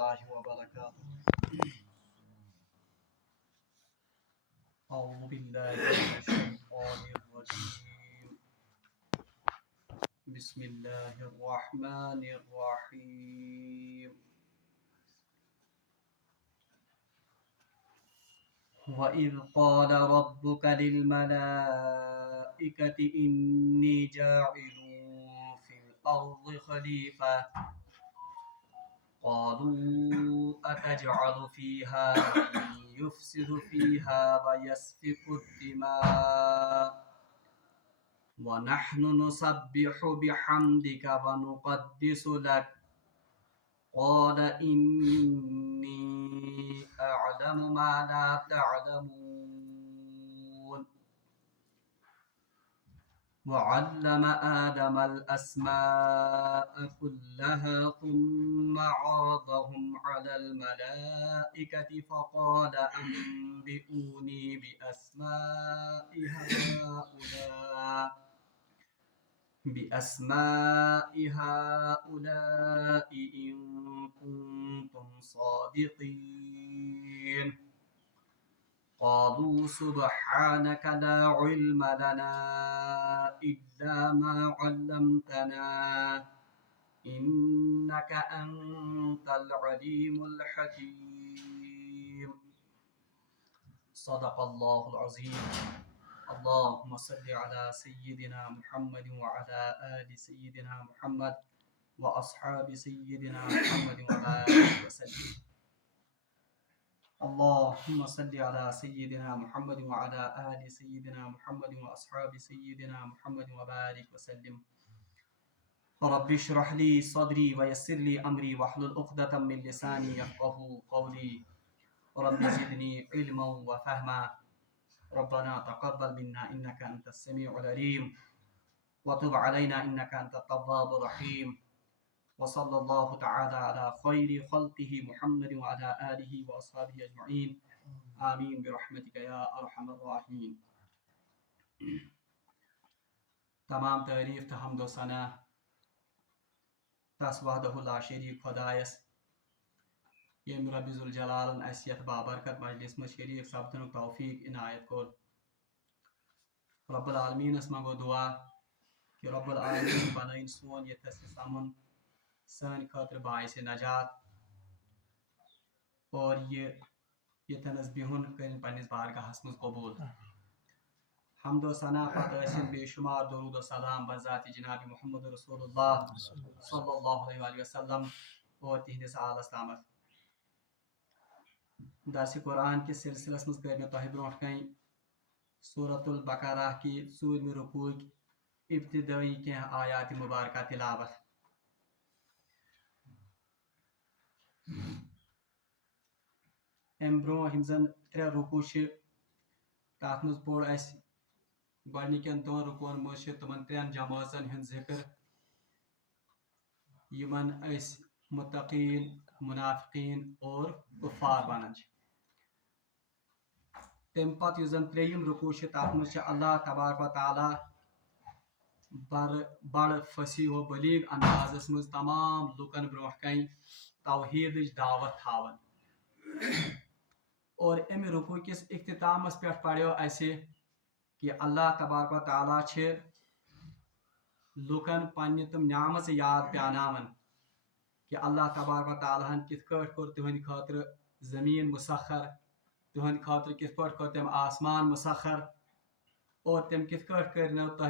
الله وبركاته. أعوذ بالله من الشيطان الرجيم. بسم الله الرحمن الرحيم. وَإِذْ قَالَ رَبُّكَ لِلْمَلَائِكَةِ إِنِّي جَاعِلٌ فِي الْأَرْضِ خَلِيفَةً قَالُوا أَتَجْعَلُ فِيهَا مَن يُفْسِدُ فِيهَا وَيَسْفِكُ الدِّمَاءَ وَنَحْنُ نُسَبِّحُ بِحَمْدِكَ وَنُقَدِّسُ لَكَ قَالَ إِنِّي أَعْلَمُ مَا لَا تَعْلَمُونَ وَعَلَّمَ آدَمَ الْأَسْمَاءَ كُلَّهَا ثُمَّ عَرَضَهُمْ عَلَى الْمَلَائِكَةِ فَقَالَ أَنبِئُونِي بِأَسْمَاءِ هَؤُلَاءِ إِن كُنتُمْ صَادِقِينَ قَالُوا سُبْحَانَكَ لَا عِلْمَ لَنَا إِلَّا مَا عَلَّمْتَنَا إِنَّكَ أَنْتَ الْعَلِيمُ الْحَكِيمُ. صدق الله العظيم. اللهم صل على سيدنا محمد وعلى آل سيدنا محمد وأصحاب سيدنا محمد وبارك وسلم. اللهم صل على سيدنا محمد وعلى آل سيدنا محمد وأصحاب سيدنا محمد وبارك وسلم. رب اشرح لي صدري ويسر لي أمري واحلل عقدة من لساني يفقهوا قولي. رب زدني علما وفهما. ربنا تقبل منا إنك أنت السميع العليم وتب علينا إنك أنت التواب الرحيم. وصلى الله تعالى على خير خلقه محمد وعلى آله وأصحابه أجمعين. آمين برحمتك يا أرحم الراحمين. تمام تعریف تہٕ حمد و ثنا تس وحدہ لا شریک خدایس یم رب ذوالجلالن اس یتھ بابرکت مجلس مز شریک سپدنُک توفیق عنایت کور. رب العالمینس منگو دعا کہ رب العالمین بنائن سون یتس سمن سان خاطر باعث نجات اور یہ یتنس بہن کرن پنس بارگاہس مز قبول. حمد و ثنا پتہ ٲسِن بے شمار درود و سلام بذات جناب محمد رسول اللہ صلی اللہ علیہ وسلم اور تہندس آلس تامت. درس قرآن کس سلسلس مز کر مے تہ برونٹ کن سورۃ البقرہ کی 4 رکوع ابتدائی کینٛہہ آیات مبارکہ تلاوت. ام برو یم زن 3 رکوع تات مز پوڑ اس گۄڈنِکٮ۪ن 2 رکوعن مز تمن 3 جماژن ہُنٛد ذکر یمن أسۍ متقین منافقین اور کفار ونان. تم پتہ یُس زن 3یم رکوع تات مز اللہ تبارک و تعالیٰ بڑ فصیح و بلیغ اندازس مز تمام لکن برونٹ کن توحیدٕچ دعوت تھاوان. اور امہ رکوع کس اختتامس پہ پڑھو اسہ کہ اللہ تبارک و تعالیٰ لکن پنہ تم نعمت یاد پیاناون کہ اللہ تبارک و تعالیٰ ہن کت پٲٹھۍ کور تہند خاطر زمین مسخر، تہند خاطر کت پٲٹھۍ کور تم آسمان مسخر، اور تم کت پٲٹھۍ کرنو تہ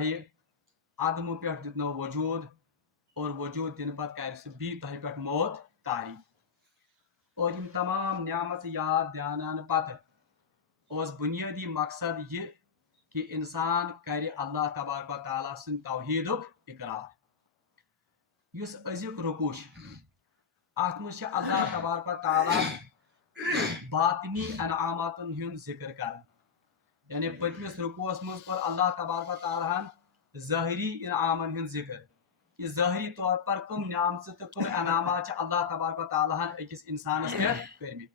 عدمہ پہ دتنو وجود، اور وجود دن پتہ کر سہ بی تہ پہ موت تاری. اور یم تمام نعمت یاد دیانان پتہ اس بنیادی مقصد یہ کہ انسان کر اللہ تبارک و تعالیٰ سن توحیدک اقرار. یس ازیک رکوع ات مز اللہ تبارک و تعالیٰ باطنی انعاماتن ہند ذکر کر. یعنی پتمس رکوعس مز کور اللہ تبارک و تعالیٰ ہن ظاہری انعامن ہند ذکر کہ ظاہری طور پر کم نعمت تو کم انعامات اللہ تبارک و تعالیٰ ہن اکس انسانس پہ کرمت.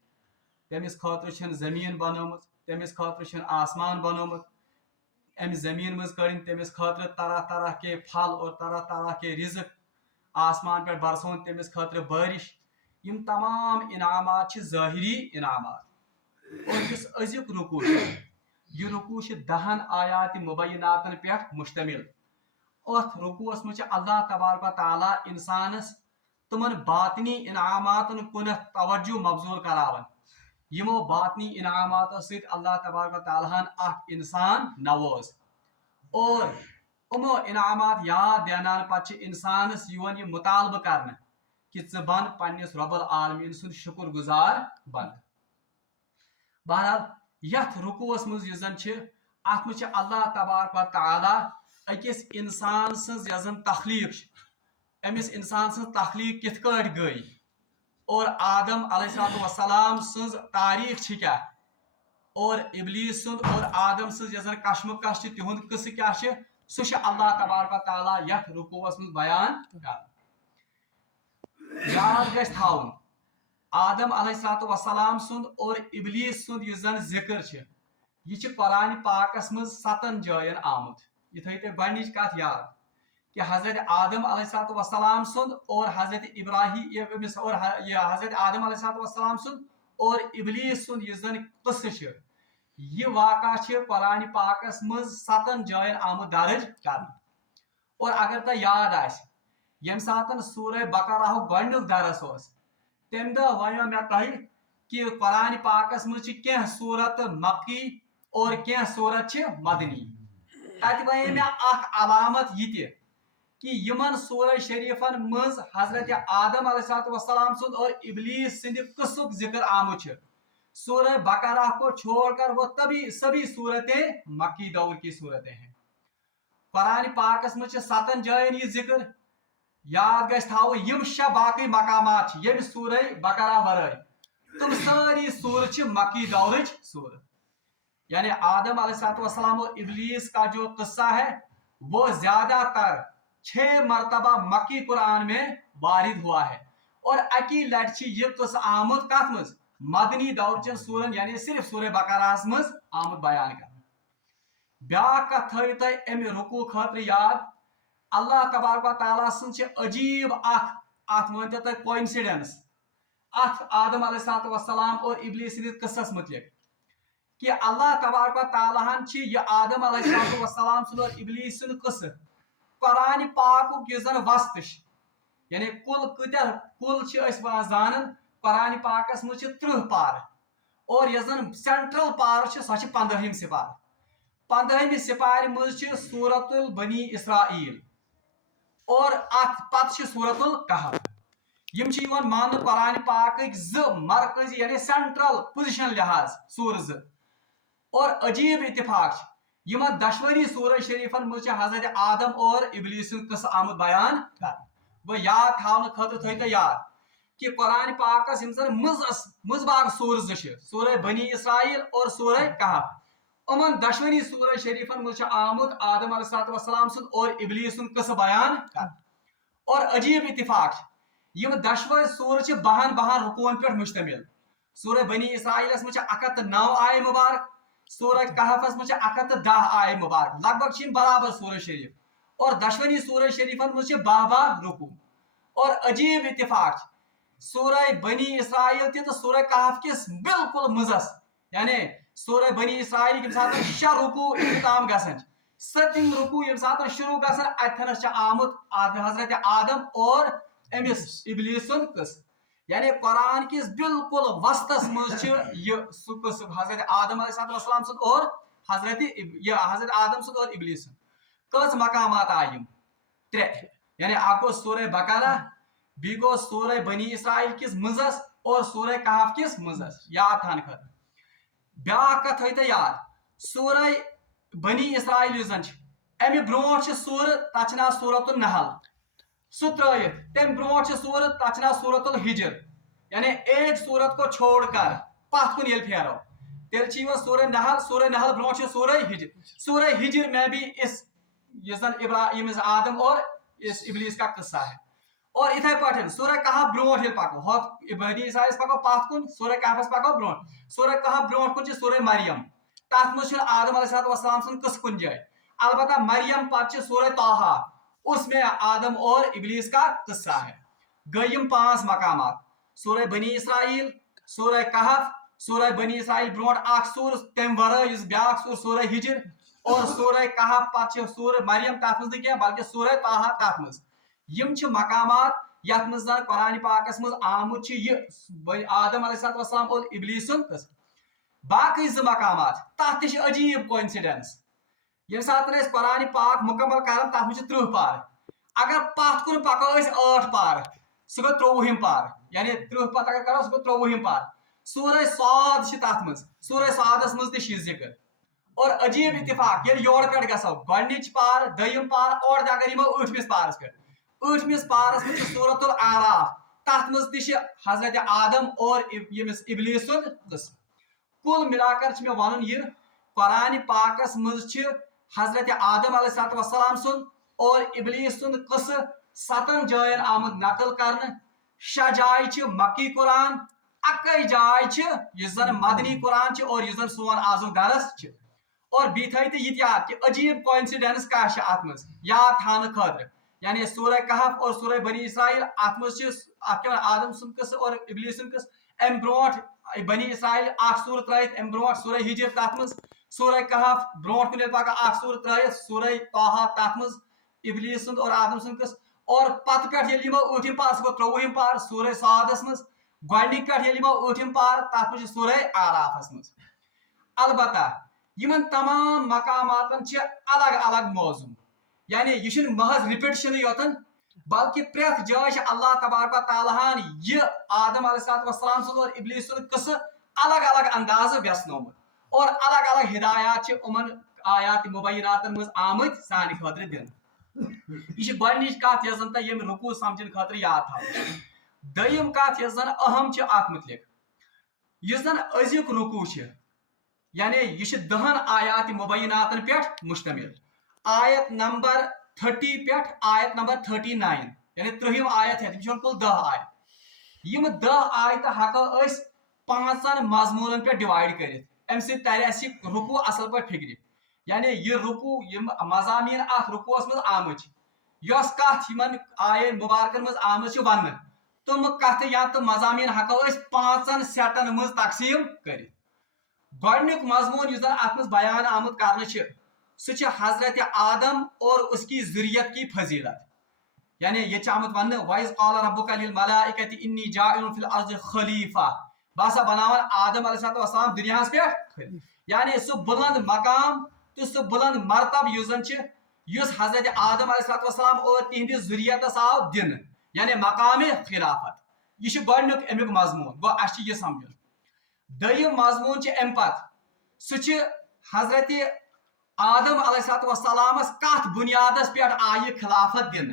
تمس خاطر زمین بنومت، تمس خاطر آسمان بنومت، ام زمین مز کڑن تمس خاطر طرح طرح کے پھل اور طرح طرح کے رزق، آسمان پہ برسون تمس خاطر بارش. یم تمام انعامات چھ ظاہری انعامات. اور یس ازیک رکوع یہ رکوع 10 آیات مبیناتن پہ مشتمل. ات رکوعس مجھ اللہ تبارک و تعالیٰ انسانس تمن باطنی انعاماتن کن توجہ مبذول کراون. یمو باطنی انعامات ست اللہ تبارک و تعالیٰ اخ انسان نواز. اور امو انعامات یاد دینان پتہ انسانس یون یہ مطالبہ کرنا کہ ژٕ بن پننس رب العالمین سن شکر گزار بن. بہرحال یتھ رکوعس مز زن ات مجھ اللہ تبارک و تعالیٰ اکس انسان سن زن تخلیق امس انسان سن تخلیق کت کٹ گئی اور آدم علیہ السلام سن تاریخ کیا اور ابلیس سن اور آدم سن زن کشمکش تہد قصہ کیا سہ اللہ تبارک و تعالیٰ یتھ رکوعس مز بیان کر. یاد گژھِ تھاون آدم علیہ السلام سند اور ابلیس سند یہ زن ذکر یہ قرآن پاکس مز 7 جائن آمت. یہ تھو تھی گۄڈنِچ کت یاد کہ حضرت آدم علیہ السلام سند اور حضرت ابراہیم اور حضرت آدم علیہ السلام سند اور ابلیس سند یہ زن قصہ یہ واقعہ قرآن پاکس مز 7 جائن آمت درج کرنا. اور اگر تہ یاد آس یم ساتن سورہ بقرہ گۄڈنیُک درس تم دہ ونو مے تہ کہ قرآن پاکس مجھ کی صورت مکی اور کی صورت مدنی. تت ونے مے اخ علامت یہ کہ یمن سورہ شریفن مز حضرت آدم علیہ السلام سند اور ابلیس سند قصک ذکر آمت سورہ بقرہ کو چھوڑ کر وہ سبھی صورتیں مکی دور کی صورتیں ہیں. قرآن پاکس مجھ 7 جائن یہ ذکر. یاد گژھِ تھاو یم 6 باقی مقامات یم سورہ بقرہ ورائے تم ساری سورت مکی دورچ سورت. یعنی آدم علیہ السلام اور ابلیس کا جو قصہ ہے وہ زیادہ تر 6 مرتبہ مکی قرآن میں وارد ہوا ہے. اور اکی لٹ یہ قصہ آمد کت مز مدنی دور چن سورن یعنی صرف سورہ بقرہ مز آمد بیان کرنا. بیاکھ کت تھو تہ امہ رکوع خاطر یاد اللہ تبارک و تعالیٰ سن عجیب ات ونتو تہ کوئنسیڈنس ات آدم علیہ السلام اور ابلیس سندس قصص متعلق کہ اللہ تبارک و تعالیٰ یہ آدم علیہ السلام سن اور ابلیس سند قصہ قرآن پاک یہ زن وسط یعنی کل کل زانن قرآن پاکس مجھ 30 پار اور یہ زن سینٹرل پار سہ 15 سپار. 15 سپار مز سورت البنی اسرائیل اور ات پتہ سورت الکہف. یم مان قرآن پاک 2 مرکزی یعنی سینٹرل پوزیشن لحاظ سور 2. اور عجیب اتفاق یمن دشوری سورہ شریفن مجھ حضرت آدم اور ابلیس قصہ آمد بیان کر. وہ یاد تھاؤن خاطر تھو تہ یاد کہ قرآن پاکس یم زن مزباغ سور 2 سورہ بنی اسرائیل اور سورہ کہف امن دشوری سورہ شریفن مجھ آمد آدم علیہ السلام سن اور ابلیس سن قصہ بیان کر. اور عجیب اتفاق یم دشوری سور 12 رکوعن پہ مشتمل. سورہ بنی اسرائیلس مجھ 109 آئے مبارک سورہ کہفس مجھ 110 آئے مبارک لگ بھگ برابر سورہ شریف. اور دشوری سورہ شریفن مجھ 12 رکوع. اور عجیب اتفاق سورہ بنی اسرائیل تو سورہ کہف کس بالکل مزس یعنی سورہ بنی اسرائیل یم سات 6 رکوع اختتام گژھان 7 رکوع یم سات شروع گژھان اتھنس آمت حضرت آدم اور امس ابلیس سن قصہ. یعنی قرآن کس بالکل وسطس مز یہ قصہ حضرت آدم علیہ السلام سن اور حضرت آدم سن اور ابلیس سن. کس مقامات آئی 3 یعنی اکھ گو سورہ بقرہ بی گو سورہ بنی اسرائیل کس مزس اور سورہ کہف کس مزس یاد تھان خاطر. بیاکھ کت تھو تہ یاد سورہ بنی اسرائیل زن امہ برونٹ سور تتھ ناو سورۃ النحل سہ ترٲیِتھ تمہ برونٹ سور تتھ ناو سورۃ الحجر یعنی ایک سورت کو چھوڑ کر پتھ کن یل پھیرو تیل سورہ نحل برونٹ سورہ ہجر. سورہ ہجر میں بھی اس یہ زن ابراہیم آدم اور اس ابلیس کا قصہ ہے. اور اتھے پٹھن سورہ کہف برونٹ یل پکو بنی اسرائیل پکو پتھ کن سورہ کہفس پکو برونٹ. سورہ کہف برونٹ کن سورہ مریم تر مجھ آدم علیہ السلام سن قصہ کن جائے. البتہ مریم پتہ سورہ طٰہٰ اس میں آدم اور ابلیس کا قصہ ہے. گئیم 5 مقامات. سورہ بنی اسرائیل، سورہ کہف، سورہ بنی اسرائیل برونٹ اخ سور تم ورائے یس بیاکھ سور سورہ ہجر اور سورہ کہف پتہ سورہ مریم تتھ مز نہ بلکہ سورہ طه تتھ مز یم چھ مقامات یتھ مز زن قرآن پاکس مز آمت یہ آدم علیہ السلام اور ابلیس سن قصہ باقی زٕ مقامات تتھ تہ عجیب کوئنسیڈنس یم سات قرآن پاک مکمل کران تتھ مز 30 پار اگر پتھ کن پکو 8 پار سہ گو 23 پار یعنی 30 پتہ اگر کرو سہ گو 23 پار سورہ صاد چھ تتھ مز سورہ صادس مز تہ چھ ذکر اور عجیب اتفاق یل یور پہ گژھو گۄڈنِچ پار دوٚیِم پار اور تہ اگر یمو 8مِس پارس پہ 8مِس پارس مز سورۃ الاعراف تتھ مز تہ چھ حضرت آدم اور یمس ابلیس سُنٛد قصہ کل ملا کر چھ مے ونن یہ قرآن پاکس مز چھ حضرت آدم علیہ السلام سن اور ابلیس سن قصہ 7 جائن آمد نقل کرنے 6 جائیں چھ مکی قرآن اکی جائیں چھ یس زن مدنی قرآن چھ اور یس زن سون آزو درس چھ اور بی تھائی تے یہ یاد کہ عجیب کوئنسیڈنس کا چھ ات مز یاد تھانے خاطر یعنی سورہ کہف اور سورہ بنی اسرائیل ات مز چھ ات آدم سن قصہ اور ابلیس سن قصہ ام برونٹ بنی اسرائیل اخ سور ترائیت ام برونٹ سورہ ہجر تتھ مز سورہ کہف برونٹ کن پاک اخ سور ترائیت سورہ طه تتھ مز ابلیس سن اور آدم سن قصہ اور پتہ پہ یل یمو 8 پار سہ گو 23 پار سورہ صادس مز گۄڈنِک پہ یل یمو 8 پار تتھ مز سورہ اعرافس مز البتہ یمن تمام مقاماتن چھ الگ الگ موضوع یعنی یہ محض رپیٹشن یوتن بلکہ پریت جائے چھ اللہ تبارک و تعالیٰ ہن یہ آدم علیہ السلام سن اور ابلیس سن قصہ الگ الگ انداز ویسنومت اور الگ الگ ہدایات چھ امن آیات مبیناتن مز آمت سانہ خاطر دن یہ گۄڈنِچ کتھ یس زن یم رکوع سمجھن خاطر یاد تھاو دوٚیِم کتھ یس زن اہم چھ ات متعلق یس زن أزیُک رکوع چھ یعنی یہ 10 آیات مبیناتن پہ مشتمل آیت نمبر 30 پہ آیت نمبر 39 یعنی 30 آیت ہے تم کل 10 آیت یم 10 آیت ہکو اس 5 مضمونن پہ ڈیوائڈ کرت ام سی تر اس رکوع اصل پہ فکر یعنی یہ رکوع یم مضامین ات رکوعس مز آمت یس کت یمن آیت مبارکن مز آمت ون تم کت یا تم مضامین ہکو اس 5 سیٹن مز تقسیم کرت گۄڈنیُک مضمون یُس زن ات مز بیان آمد کرنے چھ سہ حضرت آدم اور اس کی ذریت کی فضیلت یعنی یہ آمد ون وَإِذْ قَالَ رَبُّكَ لِلْمَلَائِكَةِ إِنِّي جَاعِلٌ فِي الْأَرْضِ خَلِيفَةً باسا بناون آدم علیہ السلام دنیا پہ یعنی سہ بلند مقام تو سہ بلند مرتب یس زن یس حضرت آدم علیہ السلام اور تہندس ذریتس آو دن یعنی مقام خلافت یہ گۄڈنیُک امیُک مضمون گو اس یہ سمجھن دوٚیِم مضمون چھ ام پتہ سہ حضرت آدم علیہ السلامس کت بنیادس پہ آئی خلافت دن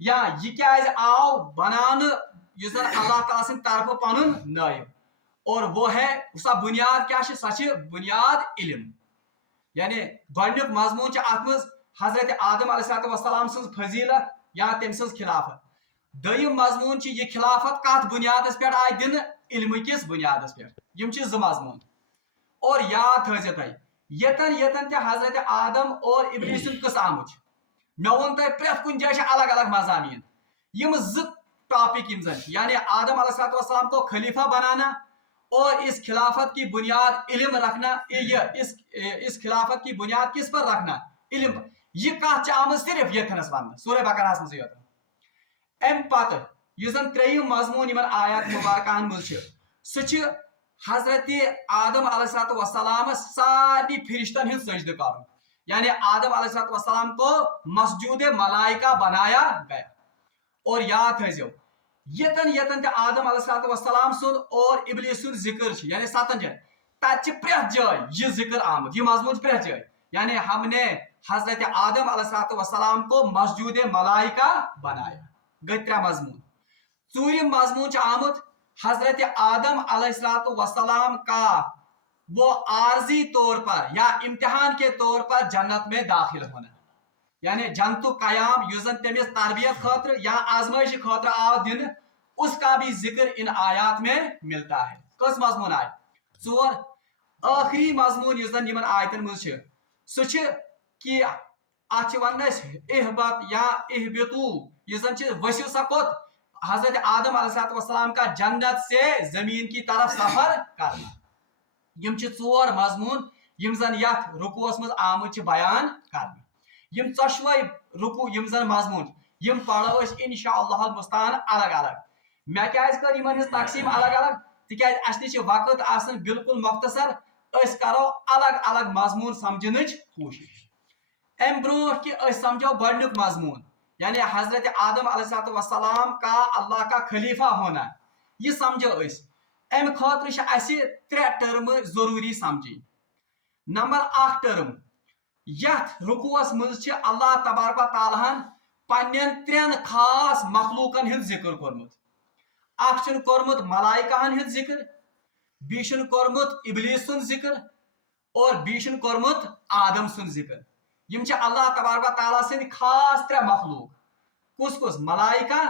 یا یہ کیاز آو بنان یس زن اللہ تعالیٰ سند طرف پنن نائب اور وہ ہے سا بنیاد کیا سا بنیاد علم یعنی گۄڈنیُک مضمون چھ ات مز حضرت آدم علیہ السلام سن فضیلت یا تم سن خلافت دوٚیِم مضمون چھ یہ خلافت کت بنیادس پہ آئی دن علم کس بنیادس پہ یم چھ 2 مضمون اور یاد تھٲیزیو تُہۍ یتن یتن تہ حضرت آدم اور ابلیس سن قصہ آمت مے وون تۄہہِ پرٛٮ۪تھ کُنہِ جایہِ چھِ الگ الگ مضامین یم 2 ٹاپک یم زن یعنی آدم علیہ السلام کو خلیفہ بنانا اور اس خلافت کی بنیاد علم رکھنا اس خلافت کی بنیاد کس پر رکھنا علم یہ کت آمد صرف یتنس ون سورہ بقرہس مز یوت ام پتہ یس زن 3 مضمون یمن آیات مبارکہن مز سہ حضرت آدم علیہ السلام سارے فرشتن ہند سجدہ کرن یعنی آدم علیہ السلام کو مسجود ملائکہ بنایا گیا اور یاد تھٲیزیو یتن یتن تہ آدم علیہ السلام سن اور ابلیس سن ذکر یعنی 7 جائیں تت پرٛٮ۪تھ جائیں یہ ذکر آمد یہ مضمون پرٛٮ۪تھ جائیں یعنی ہم نے حضرت آدم علیہ السلام کو مسجود ملائکہ بنایا گئی 3 مضمون ژوٗرِم مضمون چھ آمد حضرت آدم علیہ السلام کا وہ عارضی طور پر یا امتحان کے طور پر جنت میں داخل ہونا یعنی جنت قیام یس زن تمس تربیت خاطر یا آزمائش خاطر آو دن اس کا بھی ذکر ان آیات میں ملتا ہے کس مضمون آئے 4 آخری مضمون یس زن یمن آیتن مز سہ کہ ات ون اہبت یا اہبتو یس زن ؤسِو سا کوٚت حضرت آدم علیہ السلام کا جنت سے زمین کی طرف سفر کرنا. یم چھ ژور مضمون یم زن یتھ رکوعس مز آمت بیان کرنا. یم ژۄشوے رکوع یم زن مضمون یم پڑھو أسۍ انشاءاللہ المستعان الگ الگ. مےٚ کیٛازِ کٔر یمن ہٕنٛز تقسیٖم الگ الگ تِکیٛازِ اَسہِ نِش چھِ وقت آسان بالکل مختصر. أسۍ کرو الگ الگ مضمون سمجھنٕچ کوٗشش. امہِ برونٛٹھ کہِ أسۍ سمجھو گۄڈنیُک مضمون یعنی حضرت آدم علیہ السلام کا اللہ کا خلیفہ ہونا یہ سمجھو أسۍ. امہِ خٲطرٕ چھِ اَسہِ ترٛےٚ ٹٔرمہٕ ضروٗری سمجھٕنۍ. نمبر اکھ ٹٔرم یتھ رکوعس منٛز چھِ اللہ تبارک و تعالیٰ ہن پننٮ۪ن ترٛٮ۪ن خاص مخلوقن ہُنٛد ذکر کوٚرمُت. اکھ چھُن کوٚرمُت ملائکہن ہُنٛد ذکر, بیٚیہِ چھُن کوٚرمُت ابلیٖس سُنٛد ذکر اور بیٚیہِ چھُن کوٚرمُت آدم سُنٛد ذکر. یم چھِ اللہ تبارک و تعالیٰ سٕنٛدۍ خاص ترٛےٚ مخلوق. کُس کُس؟ ملائکہ,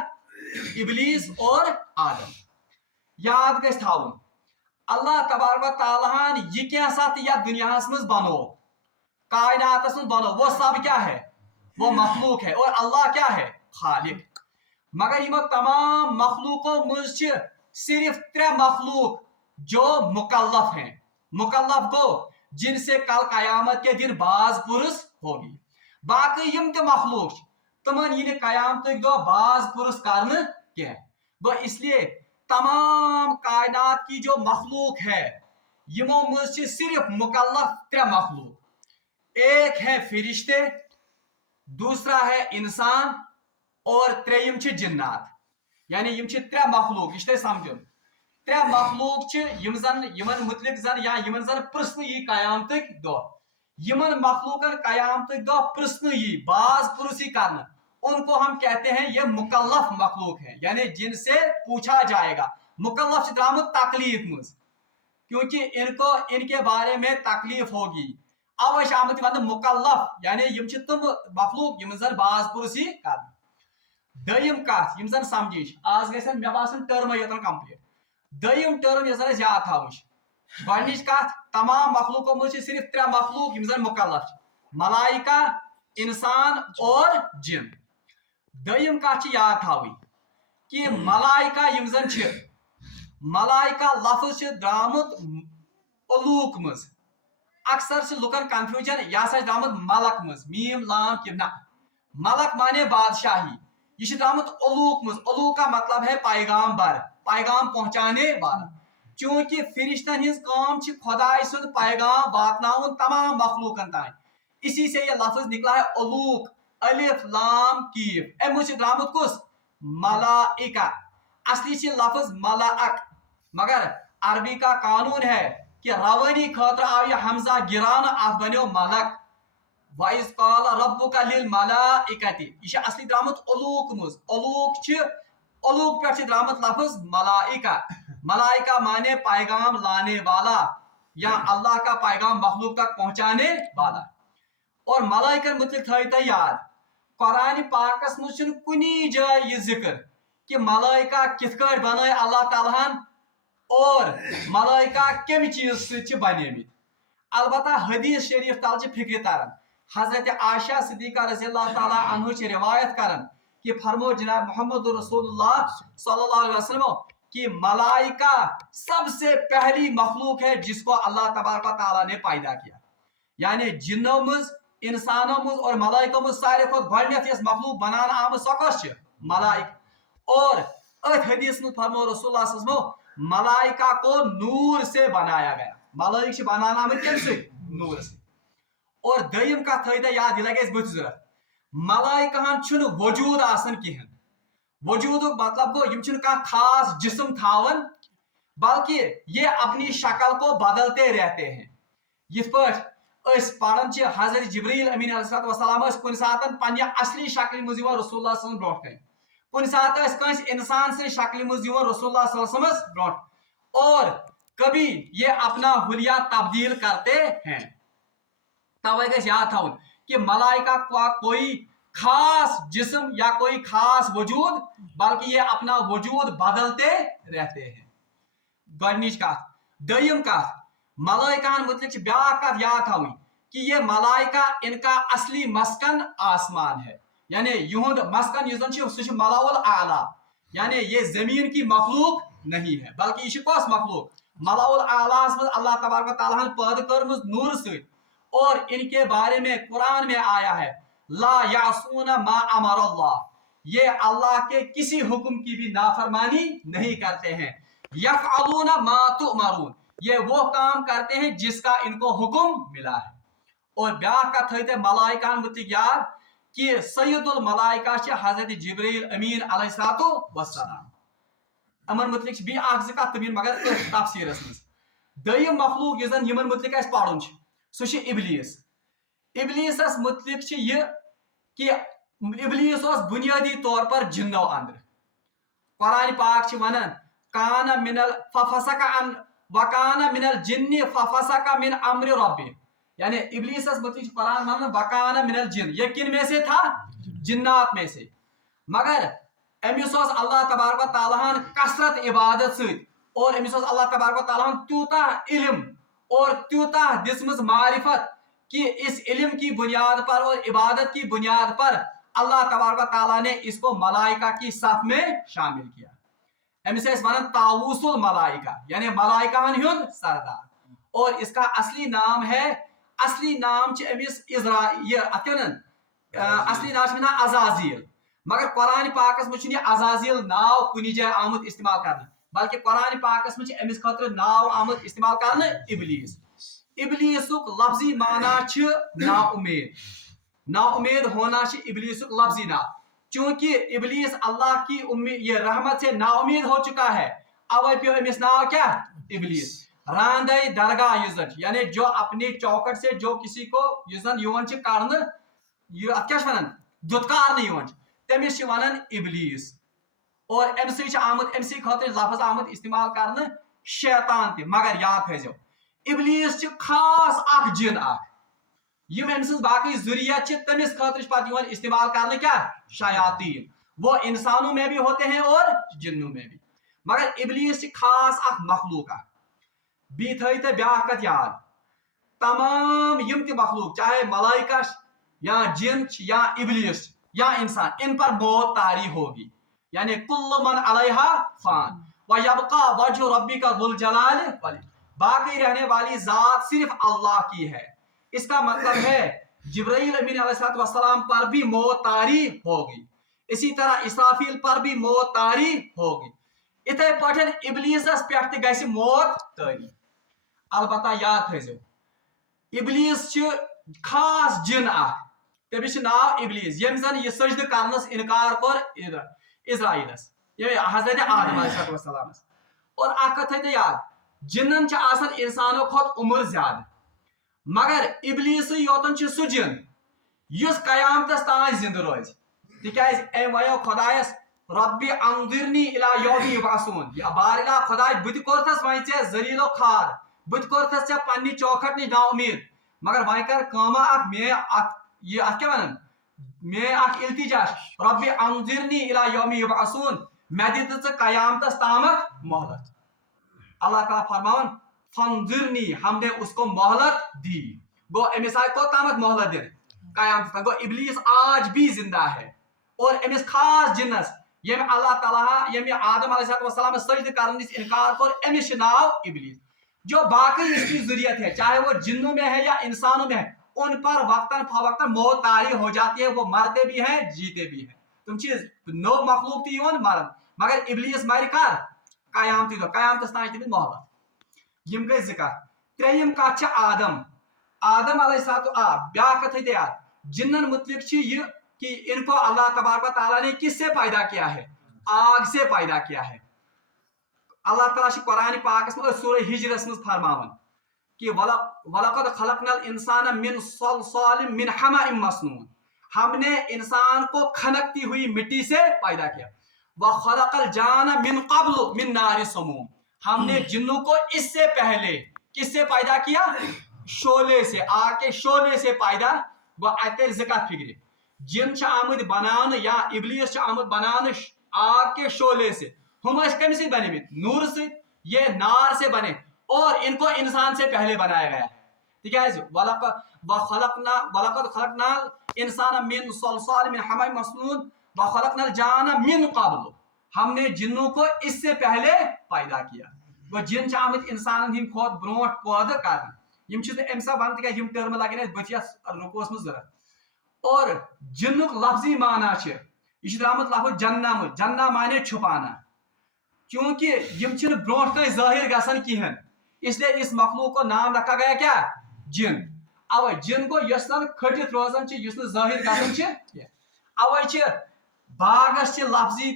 ابلیٖس اور آدم. یاد گژھِ تھاوُن اللہ تبارک و تعالیٰ ہن یہ کینٛژھا تہِ یتھ دُنیاہس منٛز بنوو کائناتس منٛز بنوو وہ سب کیا ہے؟ وہ مخلوق ہے. اور اللہ کیا ہے؟ خالق. مگر یمو تمام مخلوقوں منٛز چھِ صرف ترٛےٚ مخلوق جو مکلف ہیں. مکلف گو جن سے کل قیامت کے دن باز پرس ہوگی. باقی یم تہِ مخلوق تمن یی نہٕ قیامتٕکۍ دۄہ باز پرس کرنہٕ کینٛہہ. گوٚو اس لیے تمام کائنات کی جو مخلوق ہے یمو منٛز چھِ صرف مکلف ترٛےٚ مخلوق. ایک ہے فرشتے, دوسرا ہے انسان اور ترٛیٚیِم چھِ جنات. یعنی یم چھِ ترٛےٚ مخلوق. یہ چھُ تۄہہِ سمجھُن. ترٛےٚ مخلوق چھِ یم زن یمن متعلق زن یا یمن زن پرژھنہٕ یی قیامتٕکۍ دۄہ. یمن مخلوقن قیامتٕکۍ دۄہ پرژھنہٕ یی باز پرس یی کرنہٕ ان کو ہم کہتے ہیں یہ مکلف مخلوق ہیں یعنی جن سے پوچھا جائے گا. مکلف سے درامت تکلیف مز کیونکہ ان کو ان کے بارے میں تکلیف ہوگی. اوے چھِ آمٕتۍ وننہٕ مکلف یعنی یم چھِ تم مخلوق یم زن باز پرسی کرنہٕ. دوٚیِم کتھ یم زن سمجھِچ آز گژھن مےٚ باسان ٹٔرمے یوتن کمپلیٹ. دوٚیِم ٹٔرم یۄس زن أسۍ یاد تھاوٕنۍ چھِ گۄڈنِچ کتھ تمام مخلوقو منٛز چھِ صرف ترٛےٚ مخلوق یم زن مکلف چھِ ملائکہ, انسان اور جن. دوٚیِم کتھ چھِ یاد تھاوٕنۍ کہ ملائکہ یم زن چھِ ملائکہ لفظ چھِ درامُت علوٗق منٛز. اکثر چھِ لُکن کنفیوجن یہ ہسا چھِ درامُت ملک منٛز میم لام کہ نہ ملک مانے بادشاہی. یہ چھِ درامُت علوٗق منٛز. علوٗق کا مطلب ہے پیغام بر پیغام پہنچانے والا. چونکہ فرشتن ہنٛز کٲم چھِ خداے سُنٛد پیغام واتناوُن تمام مخلوقن تام. اسی سے یہ لفظ نکلا ہے علوٗق الف لام کیف. امہِ منٛز چھِ درامُت کُس؟ ملائکہ. اصلی چھِ لفظ ملائک مگر عربی کا قانون ہے کہ روانی خاطر آو یہ حمزہ گرانا اتھ بنیو ملک. وَإِذْ قَالَ رَبُّكَ لِلْمَلَائِكَةِ یہ چھِ اصلی درامُت علوٗق منٛز. علوٗق چھِ علوٗق پٮ۪ٹھ چھِ درامُت لفظ ملائکہ. ملائکہ مانے پیغام لانے والا یا اللہ کا پیغام مخلوق تک پہنچانے والا. اور ملائکن متعلق تھٲیِو یاد قرآن پاکس منٛز چھُنہٕ کُنی جایہِ یہِ ذکر کہ ملائکہ کِتھ کٲٹھۍ بنٲے اللہ تعالیٰ ہن اور ملائکہ کمہِ چیٖز سۭتۍ چھِ بنیمٕتۍ. البتہ حدیث شریف تل چھِ فکرِ تران. حضرت عائشہ صدیقہ رضی اللہ تعالیٰ عنہ چھِ روایت کران کہ فرمو جناب محمد رسول اللہ صلی اللہ علیہ وسلم کہ ملائکہ سب سے پہلی مخلوق ہے جس کو اللہ تبارک و تعالیٰ نے پیدا کیا. یعنی جنوں منٛز انسانوں منٛز اور ملائکوں منٛز ساروی کھۄتہٕ گۄڈنیتھ یۄس مخلوق بناونہٕ آمٕژ سۄ کۄس چھِ؟ ملائکہ. اور أتھۍ حدیث منٛز فرمو رسول اللہ صلی اللہ علیہ وسلم ملائکہ کو نور سے بنایا گیا. ملائک چھِ بناونہٕ آمٕتۍ کمہِ سۭتۍ؟ نور سۭتۍ. اور دوٚیِم کتھ تھٲیِو یاد یہِ لگہِ اَسہِ بٕتھِ ضوٚرتھ ملائکہن چھُنہٕ وجوٗد آسان کِہینۍ. وجوٗدُک مطلب گوٚو یِم چھِنہٕ کانٛہہ خاص جسم تھاوان بلکہ یہ اپنی شکل کو بدلتے رہتے ہیں. یِتھ پٲٹھۍ أسۍ پران چھِ حضرت جبریل امین علیہ السلام ٲسۍ کُنہِ ساتہٕ پننہِ اصلی شکلہِ منٛز یِوان رسول اللہ صلی اللہ علیہ وسلم برونٛٹھ کَنہِ. کُنہِ ساتہٕ ٲسۍ کٲنٛسہِ انسان سٕنٛزِ شکلہِ منٛز یِوان رسول اللہ صلی اللہ علیہ وسلمس برونٛٹھ. اور کبھی یہ اپنا حلیہ تبدیل کرتے ہیں. توے گژھِ یاد تھاوُن کہ ملائکہ کا کوئی خاص جسم یا کوئی خاص وجود بلکہ یہ اپنا وجود بدلتے رہتے ہیں. گۄڈنِچ کتھ. دوٚیِم کتھ ملائکہن متعلق چھِ بیاکھ کتھ یاد تھاوٕنۍ کہ یہ ملائکہ ان کا اصلی مسکن آسمان ہے. یعنی یہند مسکن یُس زن چھُ سُہ چھُ ملأ الاعلیٰ. یعنی یہ زمین کی مخلوق نہیں ہے بلکہ یہ کس مخلوق ملاؤ الاعلیٰ میں اللہ تبارک و تعالیٰ نے پیدا کرمز نور سے، اور ان کے بارے میں قرآن میں آیا ہے لا یعصون ما امر اللہ، یہ اللہ کے کسی حکم کی بھی نافرمانی نہیں کرتے ہیں، یفعلون ما تؤمرون، یہ وہ کام کرتے ہیں جس کا ان کو حکم ملا ہے۔ اور بیاکھ کتھ تھٲیِو تُہۍ ملائکہن متعلق یاد کہ سید الملائکہ چھِ حضرت جبریل امین علیہ الصلوۃ والسلام، امن متعلق بی اکھ زٕ کتھ تہٕ مگر تفسیرس منٛز۔ دوٚیِم مخلوق یُس زن یمن متعلق اسہِ پرُن چھُ سُہ چھُ ابلیس۔ ابلیسس متعلق چھُ یہِ کہ ابلیس اوس بنیادی طور پر جنو اندر، قرآن پاک چھِ ونان کان من ففسق عن وکان من الجن ففسق من امر ربہ، یعنی ابلیسس متعلق قرآن ونان وکان من الجن، یہ کن میں سے تھا؟ جنات میں سے، مگر امس اللہ تبارک و تعالیٰ کثرت عبادت ست، اور امس اللہ تبارک و تعالیٰ تیوتا علم اور تیوتا دسمز معرفت کہ اس علم کی بنیاد پر اور عبادت کی بنیاد پر اللہ تبارک و تعالیٰ نے اس کو ملائکہ کی صف میں شامل کیا۔ امس ونان طاووس الملائکہ، یعنی ملائکہ ہند سردار، اور اس کا اصلی نام ہے، اصلی نام امس اصلی نام عزازیل، مگر قرآن پاکس میں یہ عزازیل ناو کنی جائے آمد استعمال کرنا، بلکہ قرآن پاکس میں امس خاطر ناو آمد استعمال کرنا ابلیس۔ ابلیسک لفظی معنی نا امید، نا امید ہونا ابلیسک لفظی نام، چونکہ ابلیس اللہ کی یہ رحمت سے نا امید ہو چکا ہے، اوے پیو امس ناو کیا؟ ابلیس۔ راندائی درگاہ یزن، یعنی جو اپنی چوکٹ سے جو کسی کو یزن یون کرن یہ کیا ونان دتکار یون تمس ونان ابلیس، اور ام سی آمد ام سی خاطر لفظ آمد استعمال کرنے شیطان تہ، مگر یاد تھو ابلیس خاص اخ جن اخ، یم ام سن باقی ذریت تمس خاطر پتہ استعمال کرنے کیا؟ شیاطین، وہ انسانوں میں بھی ہوتے ہیں اور جنوں میں بھی، مگر ابلیس خاص اخ مخلوق اخ۔ بی تھٲیِو تُہۍ بیاکھ کتھ یاد، تمام یم تہ مخلوق چاہے ملائکہ یا جن یا ابلیس یا انسان، ان پر موت طاری ہوگی، یعنی کل من علیہا فان ویبقى وجہ ربک ذو الجلال والاکرام، باقی رہنے والی ذات صرف اللہ کی ہے۔ اس کا مطلب ہے جبرائیل امین علیہ السلام پر بھی موت طاری ہوگی، اسی طرح اسرافیل پر بھی موت طاری ہوگی، اتھے پاٹھن ابلیسس پہ گژھِ موت طاری۔ البتہ یاد تھٲیزیو ابلیس خاص جن اخ، تمس ناو ابلیس، یم زن یہ سجدہ کرنس انکار کور اسرائیلس، حضرت آدم علیہ السلام، اور اخ کتھ تھٲیِو یاد جنن آسان انسانوں کھت عمر زیادہ، مگر ابلیس یوتن سہ جن یس قیامتس تان زندہ روز، تکیاز ام ویو خدایس ربی انظرنی الی یوم یبعثون، بارگاہ خدائے بت کورتس وی ژے ذلیل و خوار، بت کورتس ژے پنہ چوکھٹ نش نا امید، مگر وی کر کاما اخ میں یہ ات کیا ونان میں اخ التجا ربی انظرنی الی یوم یبعثون، میں دت ژے قیامتس تامت مہلت۔ اللہ تعالیٰ فرماون فانظرنی، ہم نے اس کو مہلت دی، گو امس آئی کو تامت مہلت دن قیامت تک، گو ابلیس آج بھی زندہ ہے، اور امس خاص جنس یم اللہ تعالیٰ یم آدم علیہ السلام سجدہ کرنے سے انکار کر، امس ناو ابلیس۔ جو باقی اس کی ذریت ہے چاہے وہ جنوں میں ہے یا انسانوں میں ہے، ان پر وقتاً فوقتاً موت طاری ہو جاتی ہے، وہ مرتے بھی ہیں جیتے بھی ہیں، تم چیز نو مخلوق تھی یون مرن، مگر ابلیس مر کر قیامتی دو، قیامتس تان تمہیں مہلت۔ یم گئی ذکر تریم کت آدم، آدم علیہ السلام، بیاکھ کتھ تھٲیِو یاد جنن متعلق یہ کہ ان کو اللہ تبارک و تعالیٰ نے کس سے پیدا کیا ہے؟ آگ سے پیدا کیا ہے۔ اللہ تعالیٰ قرآن پاکس میں سورہ ہجرس مز فرماون کہ وَلَقَدْ خَلَقْنَا الْإِنسَانَ مِنْ صَلْصَالٍ مِنْ حَمَإٍ مَسْنُونٍ، ہم نے انسان کو کھنکتی ہوئی مٹی سے پیدا کیا، وَخَلَقَ الْجَانَ مِنْ قَبْلُ مِنْ نَارِ سَمُومٍ، ہم نے جنوں کو اس سے پہلے کس سے پیدا کیا؟ شعلے سے، آگ کے شعلے سے پیدا، وہ اتر ذکر فکر جن آمد بنان یا ابلیس آمد بنان آگ کے شعلے سے، ہم کم سے بنے ہوئے نور سے، یہ نار سے بنے، اور ان کو انسان سے پہلے بنایا گیا ہے، ٹھیک ہے؟ وَلَقَدْ خَلَقْنَا الْإِنسَانَ مِنْ صَلْصَالٍ مِنْ حَمَإٍ مَسْنُونٍ وَخَلَقْنَا الْجَانَّ مِنْ قَبْلُ، ہم نے جنوں کو اس سے پہلے پیدا کیا وہ جن آمت انسان ہند کھوت برونٹ پودہ کر امسا ون تک ٹرم لگن بت رکوس مز ضرورت اور جنک لفظی معنی یہ درامت لفظ جنہ جنہ مانے چھپانا چونکہ برونٹ کن ظاہر گھن کہین اس لیے اس مخلوق کو نام رکھا گیا کیا جن اوے جن کو یس زن کھٹت روزان ظاہر گھن اوے باغس لفظی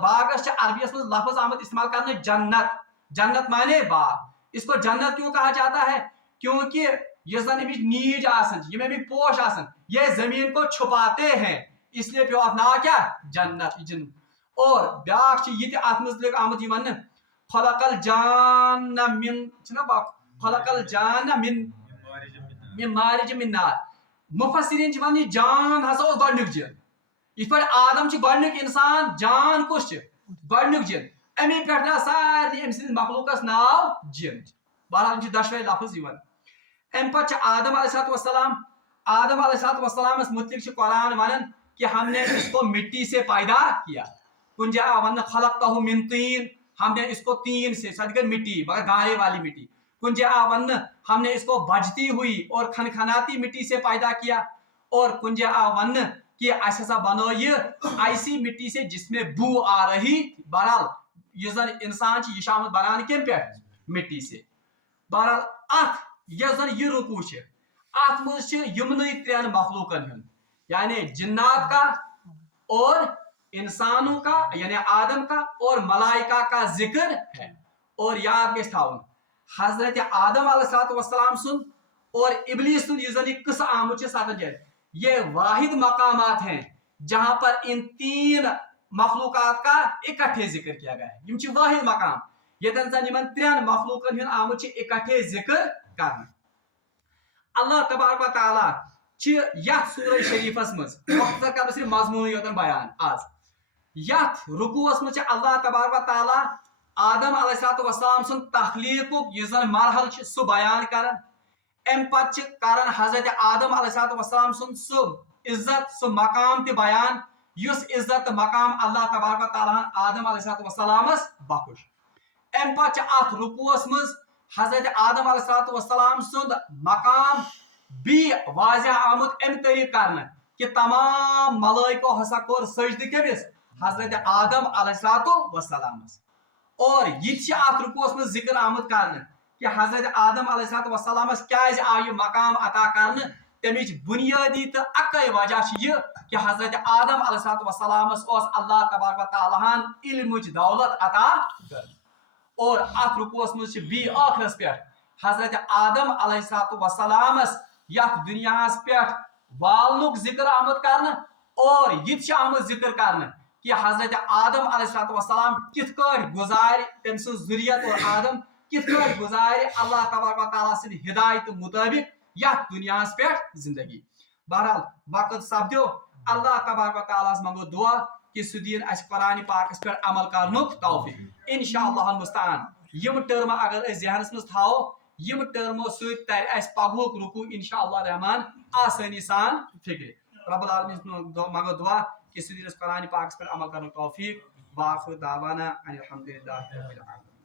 باغس عربیس مز لفظ آمد استعمال کرنے جنت جنت مانے باغ اس کو جنت کیوں کہا جاتا ہے کیونکہ یہ زن امچ نیج آسن امک پوش آسن یہ زمین کو چھپاتے ہیں اس لیے پیو اپنا کیا جنت جن اور بیاکھ یہ ات متعلق آمد یہ ون خلق الجان من خلق الجان من مارج من نار مفسرین ون یہ جان ہسا گۄڈنیُک جن یہ پہ آدم گۄڈنیُک انسان جان کس گۄڈنیُک جن امی پہ سارے ام سند مخلوقس ناو جن بہرحال دشوے لفظ ام پتہ آدم علیہ السلام آدم علیہ السلام متعلق قرآن ونان کہ ہم نے اس کو مٹی سے پیدا کیا کن جگہ ون خلقتہ من طین ہم نے اس کو تین سے سد مٹی مگر گارے والی مٹی کن جگہ ون ہم نے اس کو بجتی ہوئی اور کھنکھناتی مٹی سے پیدا کیا اور کن جگہ ون کہ اس ہسا بنو یہ ایسی مٹی سے جس میں بو آ رہی بہرحال یہ زن انسان یہ شامت بنان کم پہ مٹی سے بہرحال ات یہ زن یہ رکوع ات مز یمنی ترین مخلوقن ہند یعنی جنات کا اور انسانوں کا یعنی آدم کا اور ملائکہ کا ذکر ہے اور یاد گژھِ تھاون حضرت آدم علیہ السلام سن اور ابلیس سن یہ زن قصہ آمت ساتھ یہ واحد مقامات ہیں جہاں پر ان تین مخلوقات کا اکٹھے ذکر کیا گیا ہے یہ واحد مقام یتن زن یمن ترین مخلوقن ہند آمت اکٹھے ذکر کرنا اللہ تبارک و تعالی یت سورہ شریفس مز مختصر کر صرف مضمون یوتن بیان آج یت رکوعس مز اللہ تبارک و تعالی آدم علیہ السلام سن تخلیق یہ زن مرحل سہ بیان کران ام پتہ کران حضرت آدم علیہ السلام سن سہ عزت سہ مقام تہ بیان اس عزت مقام اللہ تبارک و تعالی آدم علیہ السلام بخش ام پتہ ات رکوعس مز حضرت آدم علیہ السلام سند مقام بھی واضح آمد ام طریق کرنا کہ تمام ملائکو ہسا کور سجدہ کمس حضرت آدم علیہ السلام اور یہ ات رکوعس مز ذکر آمد کرنا کہ حضرت آدم علیہ السلام کیازِ آو یہ مقام عطا کرنا تمچ بنیادی تو اکے وجہ یہ کہ حضرت آدم علیہ السلام اللہ تبارک و تعالیٰ علمچ دولت عطا کر اور ات رکوعس مز بی آخرس پہ حضرت آدم علیہ السلام یت دنیا پہ والنک ذکر آمد کرنا اور یہ آمد ذکر کرنا کہ حضرت آدم علیہ السلام کت کٹ گزار تم سن ذریت اور آدم کت کٹ گزار اللہ تبارک و تعالیٰ سن ہدایت مطابق یت دنیا پہ زندگی بہرحال وقت سپدو اللہ تبارک و تعالیٰ منگو دعا کہ سہ دین اس قرآن پاکس پہ عمل کرنک توفیق انشاءاللہ المستعان یم ٹرم اگر ذہنس مز تھاو یم ٹرمو ست تر اس پگہک رکوع انشاءاللہ الرحمن آسانی سان فکر رب العالمین منگو دعا کہ سہ دین اس قرآن پاکس پہ عمل کرنک توفیق واخر دعوانا ان الحمدللہ رب العالمین